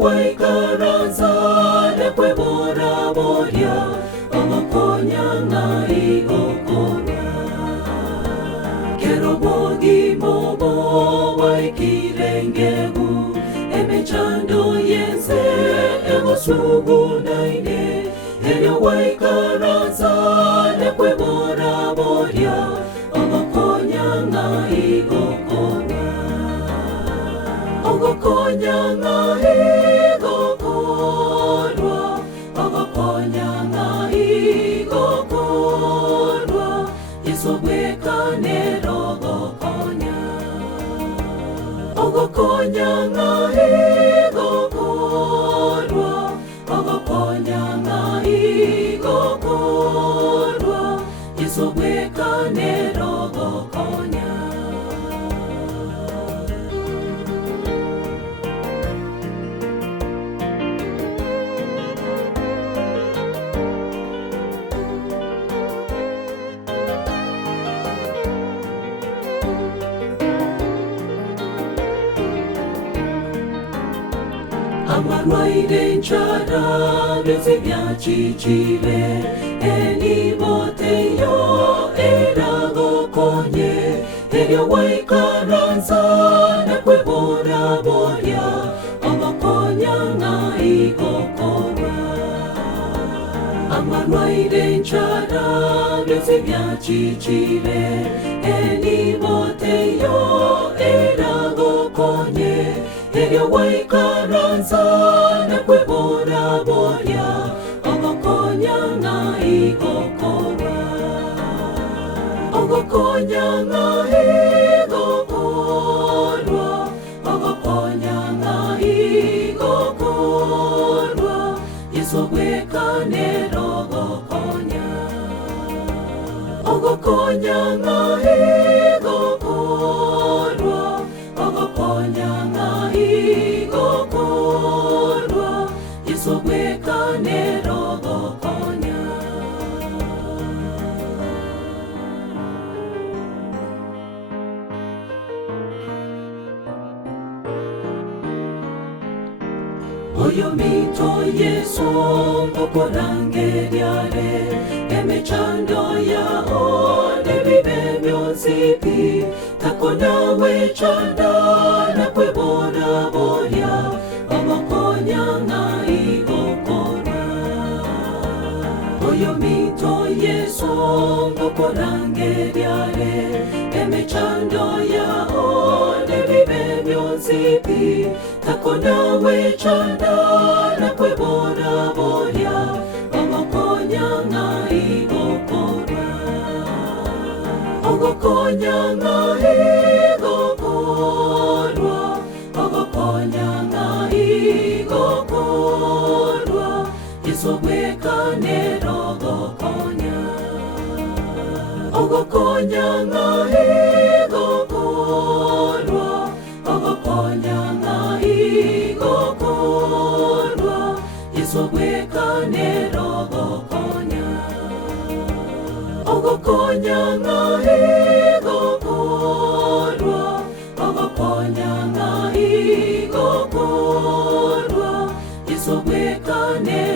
waikaranza nekwe bora boria ogokonya ngai gokora kero bogi mobo waikirengegu emechando yense egosugu naine Helyo waikaranza nekwe bora boria ogokonya ngai gokora ogokonya ngai gokorwa ogokonya ngai gokorwa Yesu bwekanero gokonya ogokonya ngai gokorwa ogokonya ngai gokorwa Yesu bwekanero gokonya Amarwaire nchara bezi vya chichile Eni bote yo erago konye Helyo waikaranza nekwe bora boria Ogokonya ngai gokora Amarwaire nchara bezi vya chichile Eni bote yo erago konye Helyo waikaranza nekwe bora boria ogokonya ngai gokora ogokonya ngai gokorwa ogokonya ngai gokorwa Yesu bwekanero gokonya ogokonya ngai gokorwa ogokonya ngai gokorwa Yesu bwekanero gokonya Oyo mito Yesu ngokorangeriare emechando yao nebibe myonzipi takona wechanda nekwe bora boria ogokonya ngai gokora Oyo mito Yesu ngokorangeriare emechando yao nebibe myonzipi takona wechanda nekwe bora boria ogokonya ngai gokora ogokonya ngai gokorwa ogokonya ngai gokorwa Yesu bwekanero gokonya ogokonya ngai gokorwa ogokonya ngai gokorwa Yesu bwekanero gokonya ogokonya ngai gokorwa ogokonya ngai gokorwa Yesu bwekanero